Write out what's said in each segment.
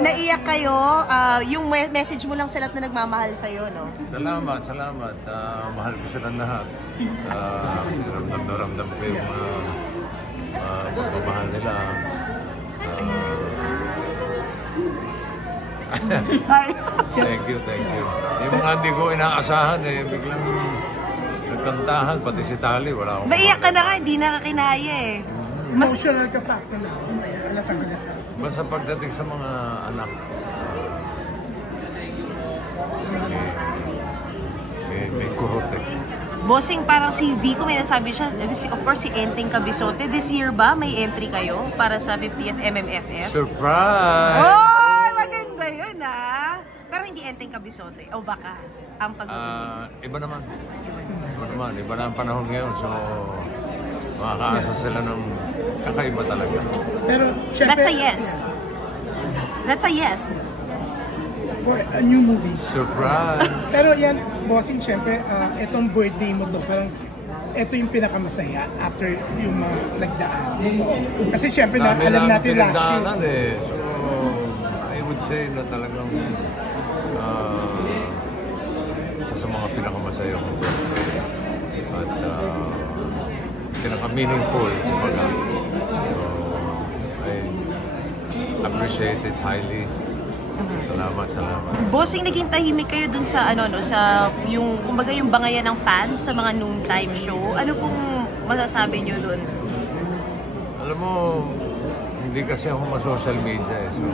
naiyak kayo, yung message mo lang sa lahat na nagmamahal sa'yo, no? Salamat, salamat. Mahal ko silang lahat. Ramdam ko yung pagmamahal nila. Thank you, thank you. Yung mga hindi ko inaasahan eh, biglang nagkantahan, pati si Tali, wala akong... Naiyak ka na nga, hindi nakakinaya eh. Emotional ka pa ito na. Basta pagdating sa mga anak, may kurot eh. Bossing, parang si Vico may nasabi siya, of course si Enteng Cabizote. This year ba may entry kayo para sa 50th MMFF? Surprise! Oh, maganda yun ah! Pero hindi Enteng Cabizote. O baka ang pag-ibig. Iba naman. Iba na ang panahon ngayon. So, makakaasa sila ng kakaiba talaga. Pero, syempre, that's a yes. That's a yes. For a new movie. Surprise! Pero yan, bossing, syempre, itong birthday mo to, parang ito yung pinakamasaya after yung mga nagdaan. Kasi syempre, alam natin last year. So, I would say na talagang isa sa mga pinakamasaya ko. At pinaka-meaningful, kumbaga. So, I appreciate it highly. Salamat, salamat. Bossing, naging tahimik kayo dun sa ano no, sa yung kumbaga yung bangayan ng fans sa mga noontime show. Ano pong masasabi niyo dun? Alam mo, hindi kasi ako ma-social media eh. So,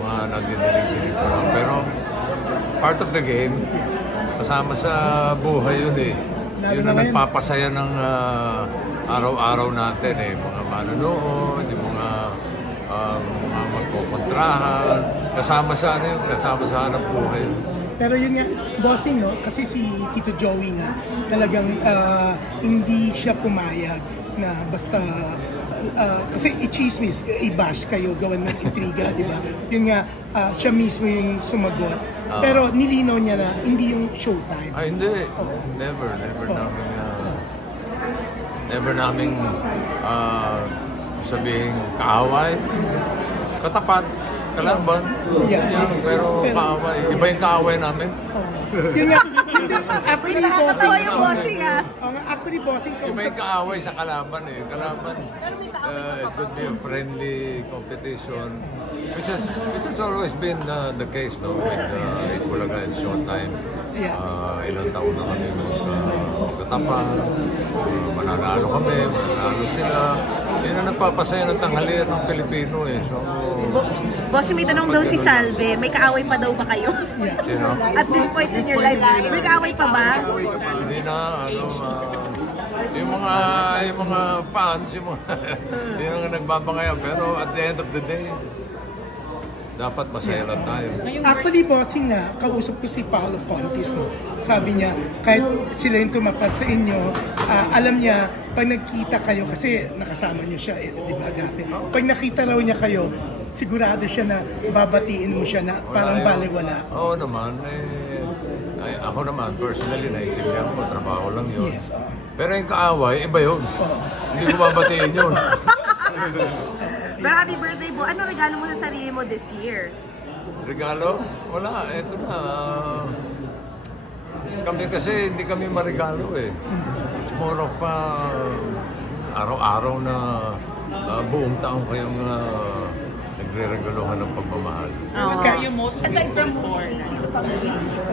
mga nagdidinig ko lang. Pero, part of the game, kasama sa buhay yun eh. Yun ang nagpapasaya ng araw-araw natin eh. Mga manonood, yung mga magkukontrahan, kasama sa ano yun, kasama sa hanap buhay. Pero yun nga, bossing, no? Kasi si Tito Joey nga, talagang hindi siya pumayag na basta, kasi i-chismis, i-bash kayo, gawan ng intriga, di ba? Yun nga, siya mismo yung sumagot. Pero nilinaw niya na hindi yung showtime. Ay, hindi. Never namin sabihin kaaway. Katapat, kalaban. Yeah. Pero kaaway. Iba yung kaaway namin. Yun nga, actually Nakakatawa yung bossing ah. Actually bossing, iba yung kaaway sa kalaban eh. Kalaban, it could be a friendly competition. Which has always been the case, no? With Bulaga and Showtime. Ilang taon na kami magkatapan. Mananalo kami, mananalo sila. Yan ang nagpapasaya ng tanghalian ng Pilipino eh. So, Bossing, may tanong daw si Salve, may kaaway pa daw ba kayo? sino? At this point in your life, may kaaway pa ba? Hindi na, yung mga fans, yung mga nagbabangayan. Pero at the end of the day, dapat masaya lang tayo. Actually, bossing na, kausap ko si Paolo Pontis, no? Sabi niya, kahit sila yung tumapat sa inyo, alam niya, pag nagkita kayo, kasi nakasama niyo siya, di ba dati? Pag nakita raw niya kayo, sigurado siya na babatiin mo siya na parang baliwala. Oo naman. Ako naman, personally, naiintindihan ko, trabaho lang yun. Yes. Pero yung kaaway, iba yun. Hindi ko babatiin yun. Pero happy birthday, Bo. Ano regalo mo sa sarili mo this year? Regalo? Wala. Eto na. Kami kasi hindi kami marigalo eh. It's more of araw-araw na buong taong kayong nagre-regalohan ng pagmamahal. What are you most grateful for?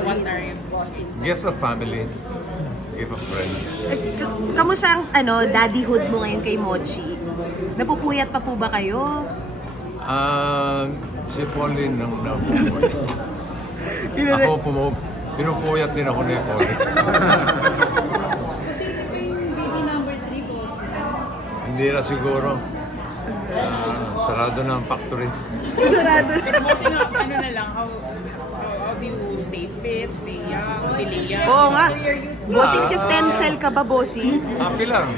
What are you most Gift of family. Gift of friends. Kamusta ang daddyhood mo ngayon kay Mochi? Napupuyat pa po ba kayo? Si Pauline nang napupuyat. Ako pinupuyat din ako ni Pauline. Baby number 3 po. Hindi na siguro. Sarado na ang factory. Sarado. Ano na lang, how do you stay fit, stay young, pilihan? Oo nga. Bossing, stem cell ka ba, Bossing? Happy lang.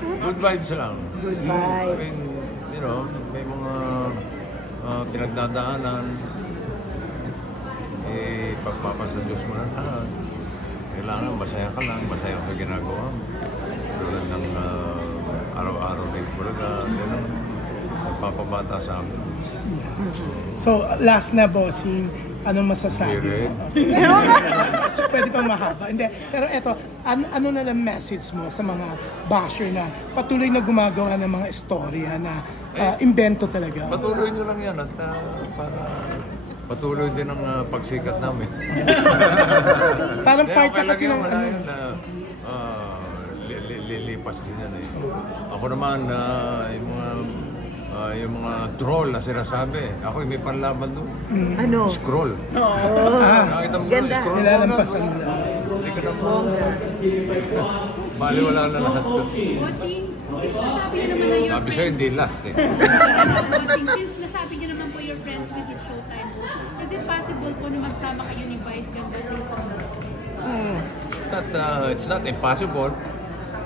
Good vibes lang. Good vibes. I mean, may mga pinagdadaanan. Pagpapasa Diyos mo na lahat. Kailangan masaya ka lang, masaya ka sa ginagawa mo. Tulad ng araw-araw na Bulaga, yan ang nagpapabata sa amin. So, last na, bossing, anong masasabi mo? So, pwede pang mahaba. Hindi. Pero eto, ano na lang message mo sa mga basher na patuloy na gumagawa ng mga istorya na invento talaga? Patuloy nyo lang yan at para patuloy din ang pagsikat namin. Parang Kaya part okay na kasi lang ng yan, wala yun na lilipas din yan eh. Ako naman, yung mga troll na sinasabi, ako may panlaban doon. Ano? Scroll. Nakita mo Ganda. scroll. Nilalampasan mo lang. Hindi ka na po. Bali, wala na lahat doon. Bossing, since nasabi niyo naman na your Sabi sa'yo, hindi last eh. Bossing, since nasabi niyo naman po your friends with the Showtime, is it possible po na magsama kayo ni Vice ganda sa It's not impossible.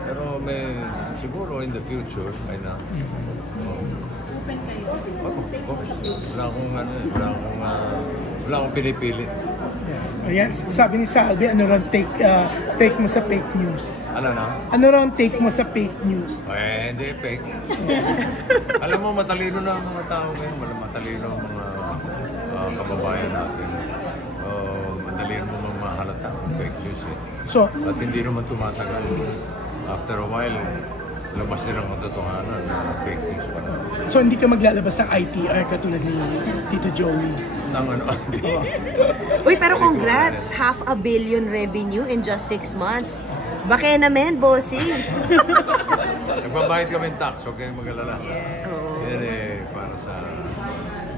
Pero may siguro in the future, ay na. open kayo? Wala akong pinipili. Ayan, sabi ni Salvi, ano raw take mo sa fake news? Ano na? Ano raw take mo sa fake news? Eh, hindi, fake. Alam mo, matalino na ang mga tao ngayon. Matalino ang mga kababayan natin. Madali mo mahalata ang fake news eh. So, At hindi naman tumatagal. After a while, labas din ang katotohanan na fake news pa na. so hindi ka maglalabas ng ITR katulad ni Tito Joey? Nang ano, hindi. Uy, pero congrats! $500 million revenue in just 6 months. Baka naman, bossing. Nagbabayad kami ng tax, okay? Mag-alala. Yan eh, para sa...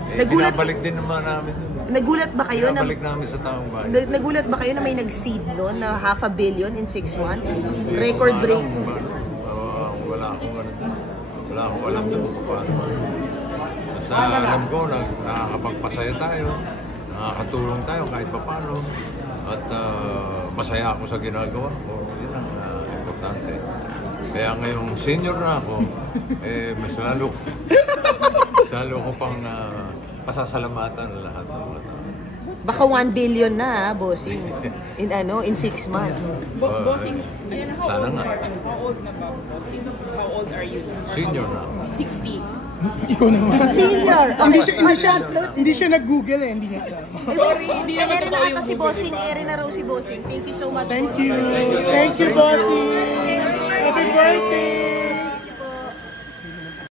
Nagulat- binabalik din naman namin yun. Nagulat ba kayo na Binabalik namin sa taong bayan. nagulat ba kayo na may nag-seed noon na $500 million in 6 months? Record breaking. Wala akong ano. Wala akong alam doon kung paano. Basta alam ko na nakakapagpasaya tayo, nakakatulong tayo kahit pa paano. At masaya ako sa ginagawa ko. Yun ang importante. Kaya ngayong senior na ako, mas lalo ko pang pasasalamatan ang lahat ng mga tao. Baka $1 billion na, bossing. In 6 months. Bossing, ayan, how Sana old nga. How old na ba? Bossing? How old are you? Senior na ako. 60. Ikaw naman. Senior! Hindi siya nag-google eh, hindi niya alam. Sorry, hindi naman Ere totoo na yung ata si bossing. Ere na raw si bossing. Thank you so much, Thank bossing. you. Thank you, bossy. Happy birthday.